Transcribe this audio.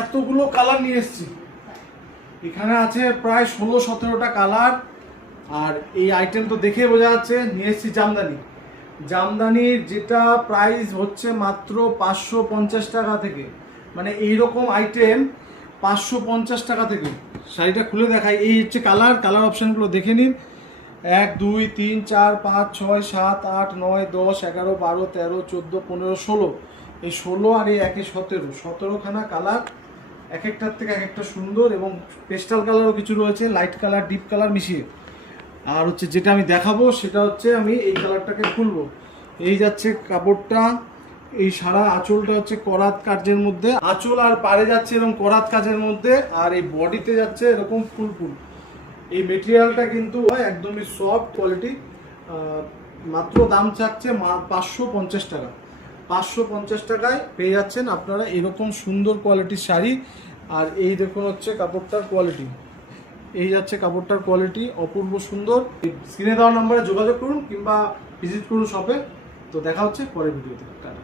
এতগুলো কালার নিয়ে এসেছি। এখানে আছে প্রায় 16-17টা কালার। আর এই আইটেম তো দেখে বোঝা যাচ্ছে নিয়ে এসেছি জামদানি। জামদানির যেটা প্রাইস হচ্ছে মাত্র 550 টাকা থেকে, মানে এইরকম আইটেম 550 টাকা থেকে। শাড়িটা খুলে দেখাই। এই হচ্ছে কালার অপশানগুলো দেখে নিন। 1 2 3 4 5 6 7 8 9 10 11 12 13 14 15 16। এই 16 আর এই 1 17খানা কালার, এক একটার থেকে এক একটা সুন্দর, এবং পেস্টাল কালারও কিছু রয়েছে, লাইট কালার ডিপ কালার মিশিয়ে। আর হচ্ছে যেটা আমি দেখাবো সেটা হচ্ছে আমি এই কালারটাকে খুলবো। এই যাচ্ছে কাপড়টা, এই সারা আঁচলটা হচ্ছে করাত কাজের মধ্যে, আঁচল আর পাড়ে যাচ্ছে এরকম করাত কাজের মধ্যে, আর এই বডিতে যাচ্ছে এরকম ফুল ফুল। এই মেটেরিয়ালটা কিন্তু একদমই সফট কোয়ালিটি। মাত্র দাম চাচ্ছে 550 টাকা। 550 টাকায় পেয়ে যাচ্ছেন আপনারা এরকম সুন্দর কোয়ালিটির শাড়ি। আর এই দেখুন হচ্ছে কাপড়টার কোয়ালিটি, এই যাচ্ছে কাপড়টার কোয়ালিটি, অপূর্ব সুন্দর। স্ক্রিনে দেওয়া নম্বরে যোগাযোগ করুন কিংবা ভিজিট করুন শপে। তো দেখা হচ্ছে পরের ভিডিওতে। টাটা।